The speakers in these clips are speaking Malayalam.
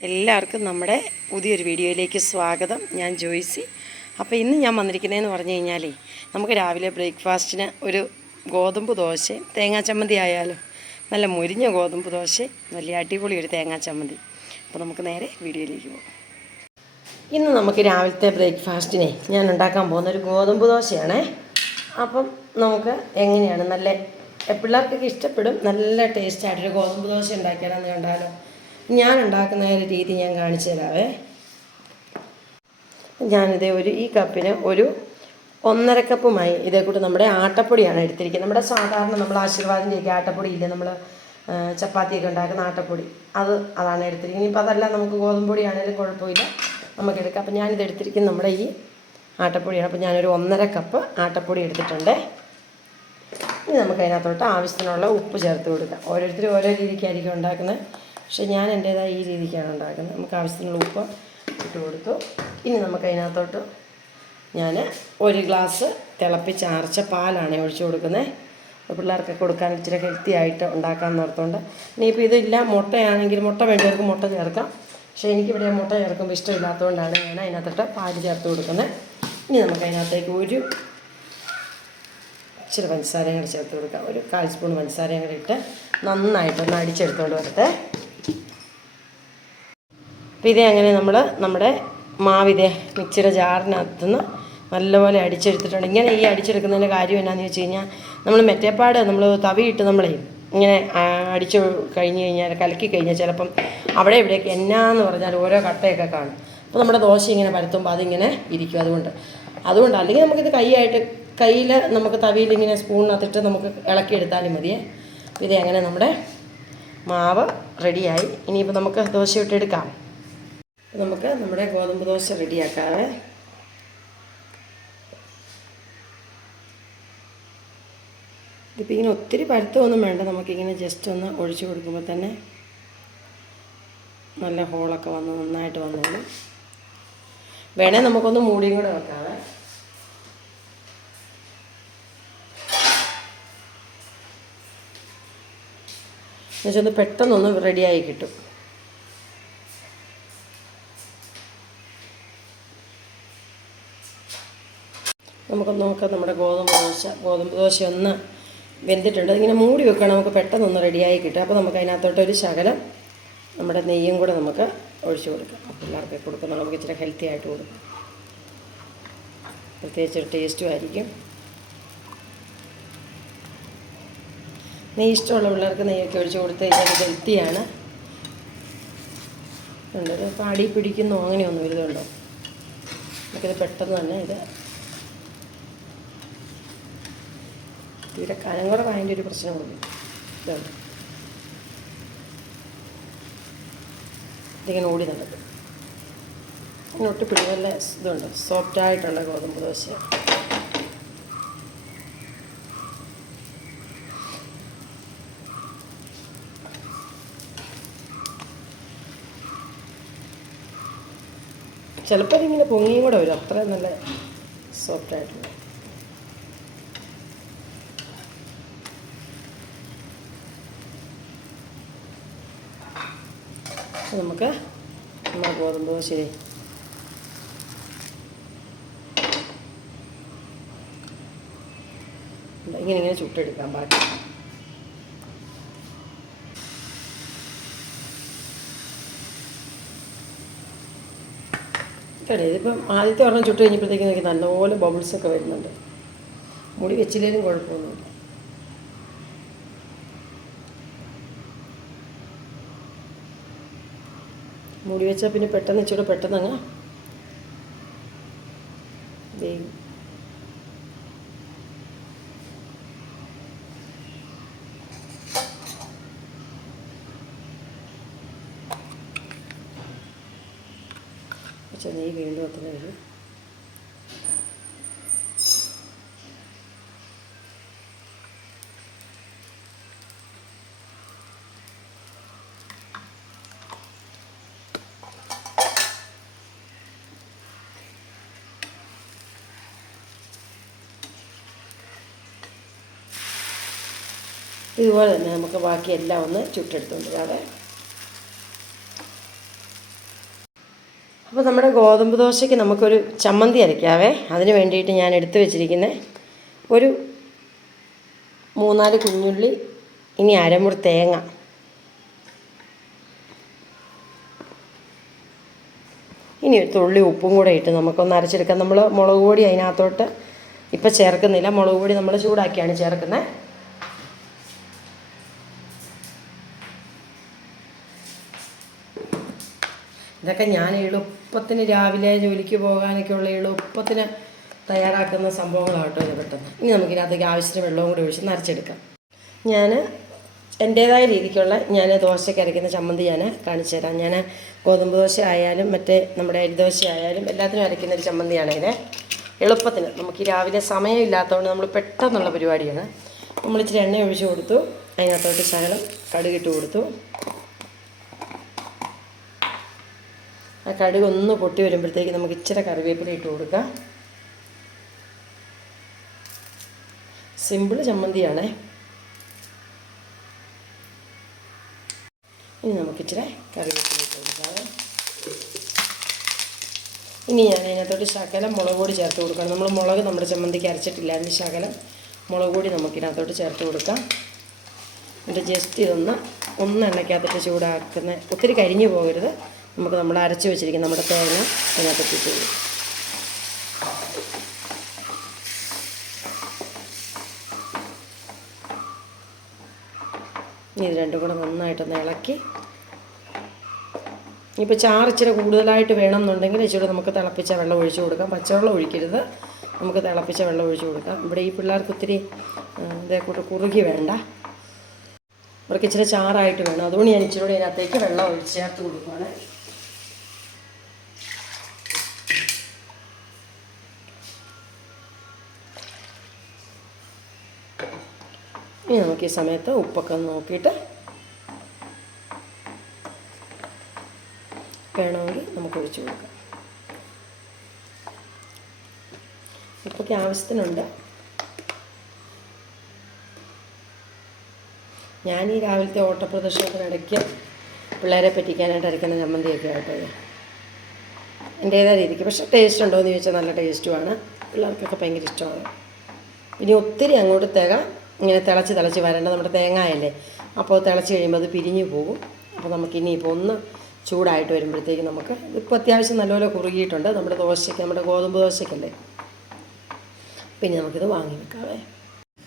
എല്ലാവർക്കും നമ്മുടെ പുതിയൊരു വീഡിയോയിലേക്ക് സ്വാഗതം. ഞാൻ ജോയ്സി. അപ്പോൾ ഇന്ന് ഞാൻ വന്നിരിക്കുന്നതെന്ന് പറഞ്ഞു കഴിഞ്ഞാൽ നമുക്ക് രാവിലെ ബ്രേക്ക്ഫാസ്റ്റിന് ഒരു ഗോതമ്പ് ദോശയും തേങ്ങാ ചമ്മന്തി ആയാലും, നല്ല മുരിഞ്ഞ ഗോതമ്പ് ദോശയും വലിയ അടിപൊളി ഒരു തേങ്ങാ ചമ്മന്തി. അപ്പോൾ നമുക്ക് നേരെ വീഡിയോയിലേക്ക് പോകാം. ഇന്ന് നമുക്ക് രാവിലത്തെ ബ്രേക്ക്ഫാസ്റ്റിനെ ഞാൻ ഉണ്ടാക്കാൻ പോകുന്ന ഒരു ഗോതമ്പ് ദോശയാണേ. അപ്പം നമുക്ക് എങ്ങനെയാണ് നല്ല പിള്ളേർക്കൊക്കെ ഇഷ്ടപ്പെടും, നല്ല ടേസ്റ്റായിട്ടൊരു ഗോതമ്പ് ദോശ ഉണ്ടാക്കിയാലെന്ന് കണ്ടാലോ. ഞാൻ ഉണ്ടാക്കുന്ന ഒരു രീതി ഞാൻ കാണിച്ചു തരാവേ. ഞാനിതേ ഈ കപ്പിന് ഒരു 1.5 കപ്പുമായി ഇതേ കൂട്ട് നമ്മുടെ ആട്ടപ്പൊടിയാണ് എടുത്തിരിക്കുന്നത്. നമ്മുടെ സാധാരണ നമ്മൾ ആശീർവാദിൻ്റെയൊക്കെ ആട്ടപ്പൊടി ഇല്ലേ, നമ്മൾ ചപ്പാത്തിയൊക്കെ ഉണ്ടാക്കുന്ന ആട്ടപ്പൊടി, അതാണ് എടുത്തിരിക്കുന്നത്. ഇനിയിപ്പോൾ അതല്ല, നമുക്ക് ഗോതമ്പ് പൊടിയാണെങ്കിലും കുഴപ്പമില്ല, നമുക്കെടുക്കാം. അപ്പം ഞാനിത് എടുത്തിരിക്കുന്നത് നമ്മുടെ ഈ ആട്ടപ്പൊടിയാണ്. അപ്പോൾ ഞാനൊരു 1.5 കപ്പ് ആട്ടപ്പൊടി എടുത്തിട്ടുണ്ട്. ഇനി നമുക്ക് അതിനകത്തോട്ട് ആവശ്യത്തിനുള്ള ഉപ്പ് ചേർത്ത് കൊടുക്കാം. ഓരോരുത്തരും ഓരോ രീതിക്കായിരിക്കും ഉണ്ടാക്കുന്നത്, പക്ഷേ ഞാൻ എൻ്റേതായ ഈ രീതിക്കാണ് ഉണ്ടാക്കുന്നത്. നമുക്ക് ആവശ്യത്തിനുള്ള ഉപ്പ് ഇട്ട് കൊടുത്തു. ഇനി നമുക്ക് അതിനകത്തോട്ട് ഞാൻ 1 ഗ്ലാസ് തിളപ്പിച്ചാർച്ച പാലാണ് ഒഴിച്ചു കൊടുക്കുന്നത്. പിള്ളേർക്കൊക്കെ കൊടുക്കാൻ ഇച്ചിരി ഹെൽത്തി ആയിട്ട് ഉണ്ടാക്കാമെന്ന് ഓർത്തുകൊണ്ട്. ഇനിയിപ്പോൾ ഇതില്ല, മുട്ടയാണെങ്കിൽ മുട്ട വേണ്ടവർക്ക് മുട്ട ചേർക്കാം, പക്ഷേ എനിക്കിവിടെ മുട്ട ചേർക്കുമ്പോൾ ഇഷ്ടമില്ലാത്തതുകൊണ്ടാണ് ഞാൻ അതിനകത്തോട്ട് പാല് ചേർത്ത് കൊടുക്കുന്നത്. ഇനി നമുക്ക് അതിനകത്തേക്ക് ഇച്ചിരി പഞ്ചസാരയും കൂടെ ചേർത്ത് കൊടുക്കാം. ഒരു 1/4 സ്പൂൺ പഞ്ചസാരയും കൂടെ ഇട്ട് നന്നായിട്ടൊന്ന് അടിച്ചെടുത്തുകൊണ്ട് വരട്ടെ. അപ്പോൾ ഇതേ അങ്ങനെ നമ്മുടെ മാവിതേ മിക്സിയുടെ ജാറിനകത്തുനിന്ന് നല്ലപോലെ അടിച്ചെടുത്തിട്ടുണ്ട്. ഇങ്ങനെ ഈ അടിച്ചെടുക്കുന്നതിൻ്റെ കാര്യം എന്നാന്ന് വെച്ച് കഴിഞ്ഞാൽ, നമ്മൾ മെറ്റേപ്പാട് നമ്മൾ തവിയിട്ട് ഇങ്ങനെ അടിച്ച് കഴിഞ്ഞ് കഴിഞ്ഞാൽ, കലക്കി കഴിഞ്ഞാൽ ചിലപ്പം അവിടെ ഇവിടെയൊക്കെ എന്നാന്ന് പറഞ്ഞാൽ ഓരോ കട്ടയൊക്കെ കാണും. അപ്പോൾ നമ്മുടെ ദോശ ഇങ്ങനെ പരത്തുമ്പോൾ അതിങ്ങനെ ഇരിക്കും. അതുകൊണ്ട് അല്ലെങ്കിൽ നമുക്കിത് കയ്യിൽ നമുക്ക് തവിയിലിങ്ങനെ സ്പൂണിനകത്തിട്ട് നമുക്ക് ഇളക്കിയെടുത്താലും മതിയേ. അപ്പോൾ ഇതേ അങ്ങനെ നമ്മുടെ മാവ് റെഡിയായി. ഇനിയിപ്പോൾ നമുക്ക് ദോശ ഇട്ടെടുക്കാം. നമുക്ക് നമ്മുടെ ഗോതമ്പ് ദോശ റെഡിയാക്കാവേ. ഇതിപ്പോൾ ഇങ്ങനെ ഒത്തിരി പരുത്തമൊന്നും വേണ്ട, നമുക്കിങ്ങനെ ജസ്റ്റ് ഒന്ന് ഒഴിച്ചു കൊടുക്കുമ്പോൾ തന്നെ നല്ല ഹോളൊക്കെ നന്നായിട്ട് വന്നോളും. വേണേൽ നമുക്കൊന്ന് മൂടിയും കൂടെ വെക്കാവേ. എന്നുവെച്ചാൽ പെട്ടെന്നൊന്ന് റെഡിയായി കിട്ടും. നമുക്കൊന്ന് നോക്കാം. നമ്മുടെ ഗോതമ്പ് ദോശ ഒന്ന് വെന്തിട്ടുണ്ട്. ഇങ്ങനെ മൂടി വെക്കണം, നമുക്ക് പെട്ടെന്നൊന്ന് റെഡിയായി കിട്ടും. അപ്പോൾ നമുക്ക് അതിനകത്തോട്ടൊരു ശകലം നമ്മുടെ നെയ്യും കൂടെ നമുക്ക് ഒഴിച്ചു കൊടുക്കാം. പിള്ളേർക്ക് കൊടുക്കുന്നത് നമുക്ക് ഇച്ചിരി ഹെൽത്തി ആയിട്ട് കൊടുക്കാം, പ്രത്യേകിച്ചൊരു ടേസ്റ്റും ആയിരിക്കും. നെയ്യ് ഇഷ്ടമുള്ള പിള്ളേർക്ക് നെയ്യൊക്കെ ഒഴിച്ച് കൊടുത്ത് കഴിഞ്ഞാൽ ഹെൽത്തിയാണ്. ഉണ്ട്, ഇപ്പോൾ അടി പിടിക്കുന്നോ അങ്ങനെയൊന്നും ഇതുണ്ടോ. നമുക്കിത് പെട്ടെന്ന് തന്നെ തീരെ കനം കുറവായതിൻ്റെ ഒരു പ്രശ്നമുണ്ട്. ഇതുണ്ട്, ഇതിങ്ങനെ ഓടി നടക്കും. ഒട്ട് പിടി നല്ല ഇതുണ്ട്, സോഫ്റ്റായിട്ടുള്ള ഗോതമ്പ് ദോശ. ചിലപ്പോൾ ഇതിങ്ങനെ പൊങ്ങിയും കൂടെ വരും, അത്രയും നല്ല സോഫ്റ്റായിട്ടുള്ള. നമുക്ക് നമ്മുടെ ഗോതമ്പ് ദോശ ഇങ്ങനെ ചുട്ടെടുക്കാം. ബാക്കി ഇതിപ്പം ആദ്യത്തെ ഒരെണ്ണം ചുട്ട് കഴിഞ്ഞപ്പോഴത്തേക്ക് നോക്കി നല്ലപോലെ ബബിൾസൊക്കെ വരുന്നുണ്ട്. മുടി വെച്ചില്ലേലും കുഴപ്പമൊന്നുമില്ല. മൂടി വെച്ചാൽ പിന്നെ പെട്ടെന്ന് അങ്ങ് വേഗം. പക്ഷേ നെയ്യ് വീണ്ടും അത്ര വരും. ഇതുപോലെ തന്നെ നമുക്ക് ബാക്കി എല്ലാം ഒന്ന് ചുട്ടെടുത്തുകൊണ്ട് വരാതെ. അപ്പോൾ നമ്മുടെ ഗോതമ്പ് ദോശയ്ക്ക് നമുക്കൊരു ചമ്മന്തി അരയ്ക്കാവേ. അതിന് വേണ്ടിയിട്ട് ഞാൻ എടുത്തു വെച്ചിരിക്കുന്നത് ഒരു 3-4 കുഞ്ഞുള്ളി, ഇനി അരമുറി തേങ്ങ, ഇനി ഒരു തുള്ളി ഉപ്പും കൂടെ ഇട്ട് നമുക്കൊന്ന് അരച്ചെടുക്കാം. നമ്മൾ മുളക് പൊടി അതിനകത്തോട്ട് ഇപ്പം ചേർക്കുന്നില്ല, മുളക് പൊടി നമ്മൾ ചൂടാക്കിയാണ് ചേർക്കുന്നത്. ഇതൊക്കെ ഞാൻ എളുപ്പത്തിന് രാവിലെ ജോലിക്ക് പോകാനൊക്കെയുള്ള എളുപ്പത്തിന് തയ്യാറാക്കുന്ന സംഭവങ്ങളാണ് കേട്ടോ ഇത് പെട്ടെന്ന്. ഇനി നമുക്കിതിനകത്തേക്ക് ആവശ്യത്തിന് വെള്ളവും കൂടി ഒഴിച്ച് നരച്ചെടുക്കാം. ഞാൻ എൻ്റേതായ രീതിക്കുള്ള ഞാൻ ദോശയ്ക്ക് അരയ്ക്കുന്ന ചമ്മന്തി ഞാൻ കാണിച്ചു തരാം. ഞാൻ ഗോതമ്പ് ദോശ ആയാലും മറ്റേ നമ്മുടെ അരിദോശ ആയാലും എല്ലാത്തിനും അരയ്ക്കുന്നൊരു ചമ്മന്തിയാണ് ഇത്. എളുപ്പത്തിന് നമുക്ക് രാവിലെ സമയമില്ലാത്തതുകൊണ്ട് നമ്മൾ പെട്ടെന്നുള്ള പരിപാടിയാണ്. നമ്മൾ ഇച്ചിരി എണ്ണ ഒഴിച്ച് കൊടുത്തു, അതിനകത്തോട്ട് ശകലം കടുകിട്ട് കൊടുത്തു. ആ കടുക് ഒന്ന് പൊട്ടി വരുമ്പോഴത്തേക്ക് നമുക്ക് ഇച്ചിരി കറിവേപ്പില ഇട്ട് കൊടുക്കാം. സിമ്പിൾ ചമ്മന്തിയാണേ. ഇനി നമുക്കിച്ചിരി കറിവേപ്പില ഇട്ട് കൊടുക്കാം. ഇനി ഞാൻ അതിനകത്തോട്ട് ശകലം മുളക് പൊടി ചേർത്ത് കൊടുക്കണം. നമ്മൾ മുളക് നമ്മുടെ ചമ്മന്തിക്ക് അരച്ചിട്ടില്ല, അതിന് ശകലം മുളക് പൊടി നമുക്കിതിനകത്തോട്ട് ചേർത്ത് കൊടുക്കാം. എന്നിട്ട് ജസ്റ്റ് ഇതൊന്ന് എണ്ണയ്ക്കകത്തിട്ട് ചൂടാക്കുന്ന, ഒത്തിരി കരിഞ്ഞു പോകരുത്. നമുക്ക് നമ്മൾ അരച്ച് വെച്ചിരിക്കുന്ന നമ്മുടെ തേങ്ങ അതിനകത്തിട്ട് കൊടുക്കും. ഇത് രണ്ടും കൂടെ നന്നായിട്ടൊന്ന് ഇളക്കി, ഇപ്പോൾ ചാറ് ഇച്ചിരി കൂടുതലായിട്ട് വേണമെന്നുണ്ടെങ്കിൽ ഇച്ചിരി നമുക്ക് തിളപ്പിച്ച വെള്ളം ഒഴിച്ച് കൊടുക്കാം. പച്ചവെള്ളം ഒഴിക്കരുത്, നമുക്ക് തിളപ്പിച്ച വെള്ളം ഒഴിച്ച് കൊടുക്കാം. ഇവിടെ ഈ പിള്ളേർക്ക് ഒത്തിരി ഇതേക്കൂട്ട് കുറുകി വേണ്ട, അവർക്ക് ഇച്ചിരി ചാറായിട്ട് വേണം. അതുകൊണ്ട് ഞാൻ ഇച്ചിരി കൂടി അതിനകത്തേക്ക് വെള്ളം ഒഴിച്ച് ചേർത്ത് കൊടുക്കുകയാണ്. ഇനി നമുക്ക് ഈ സമയത്ത് ഉപ്പൊക്കെ ഒന്ന് നോക്കിയിട്ട് വേണമെങ്കിൽ നമുക്ക് ഒഴിച്ച് കൊടുക്കാം. ഉപ്പൊക്കെ ആവശ്യത്തിനുണ്ട്. ഞാൻ ഈ രാവിലത്തെ ഓട്ടപ്രദർശനത്തിനിടയ്ക്ക് പിള്ളേരെ പറ്റിക്കാനായിട്ട് അരയ്ക്കുന്ന ചമ്മന്തിയൊക്കെ ആട്ടോ എൻ്റേതായ രീതിക്ക്. പക്ഷേ ടേസ്റ്റ് ഉണ്ടോ എന്ന് ചോദിച്ചാൽ നല്ല ടേസ്റ്റുമാണ്, പിള്ളേർക്കൊക്കെ ഭയങ്കര ഇഷ്ടമാണ്. ഇനി ഒത്തിരി അങ്ങോട്ട് ഇങ്ങനെ തിളച്ച് വരേണ്ട, നമ്മുടെ തേങ്ങയല്ലേ, അപ്പോൾ തിളച്ച് കഴിയുമ്പോൾ അത് പിരിഞ്ഞു പോകും. അപ്പോൾ നമുക്കിനിയിപ്പോൾ ഒന്ന് ചൂടായിട്ട് വരുമ്പോഴത്തേക്ക് നമുക്ക് ഇപ്പോൾ അത്യാവശ്യം നല്ലപോലെ കുറുകിയിട്ടുണ്ട് നമ്മുടെ ദോശയ്ക്ക്, നമ്മുടെ ഗോതമ്പ് ദോശയ്ക്കല്ലേ. പിന്നെ നമുക്കിത് വാങ്ങി വെക്കാവേ.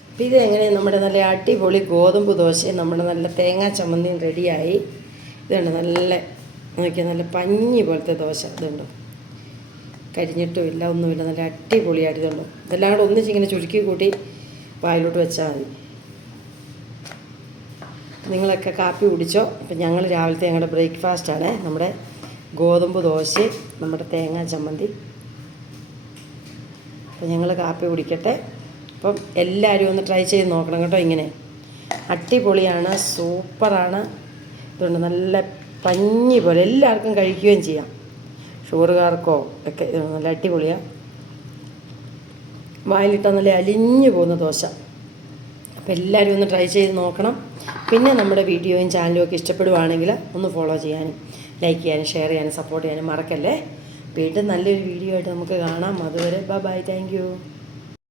അപ്പോൾ ഇത് എങ്ങനെയാണ് നമ്മുടെ നല്ല അടിപൊളി ഗോതമ്പ് ദോശയും നമ്മുടെ നല്ല തേങ്ങാ ചമ്മന്തിയും റെഡിയായി. ഇതുണ്ട് നല്ല നോക്കിയാൽ നല്ല പഞ്ഞി പോലത്തെ ദോശ. ഇതുണ്ടോ, കരിഞ്ഞിട്ടും ഇല്ല, ഒന്നുമില്ല, നല്ല അടിപൊളിയായിട്ട് ഇതുണ്ടോ. ഇതെല്ലാം കൂടെ ഒന്നിച്ചിങ്ങനെ ചുരുക്കി കൂട്ടി വായിലോട്ട് വെച്ചാൽ മതി. നിങ്ങളൊക്കെ കാപ്പി കുടിച്ചോ? അപ്പം ഞങ്ങൾ രാവിലത്തെ ഞങ്ങളുടെ ബ്രേക്ക്ഫാസ്റ്റാണ് നമ്മുടെ ഗോതമ്പ് ദോശ, നമ്മുടെ തേങ്ങാ ചമ്മന്തി. അപ്പം ഞങ്ങൾ കാപ്പി കുടിക്കട്ടെ. അപ്പം എല്ലാവരും ഒന്ന് ട്രൈ ചെയ്ത് നോക്കണം കേട്ടോ. ഇങ്ങനെ അടിപൊളിയാണ്, സൂപ്പറാണ്. ഇതുകൊണ്ട് നല്ല പഞ്ഞി പോലെ എല്ലാവർക്കും കഴിക്കുകയും ചെയ്യാം, ഷുഗറുകാർക്കോ ഒക്കെ. നല്ല അടിപൊളിയാണ്, വായിലിട്ടാൽ നല്ല അലിഞ്ഞു പോകുന്ന ദോശ. അപ്പോൾ എല്ലാവരും ഒന്ന് ട്രൈ ചെയ്ത് നോക്കണം. പിന്നെ നമ്മുടെ വീഡിയോയും ചാനലും ഒക്കെ ഇഷ്ടപ്പെടുവാണെങ്കിൽ ഒന്ന് ഫോളോ ചെയ്യാനും ലൈക്ക് ചെയ്യാനും ഷെയർ ചെയ്യാനും സപ്പോർട്ട് ചെയ്യാനും മറക്കല്ലേ. വീണ്ടും നല്ലൊരു വീഡിയോ ആയിട്ട് നമുക്ക് കാണാം. അതുവരെ ബൈ, താങ്ക് യു.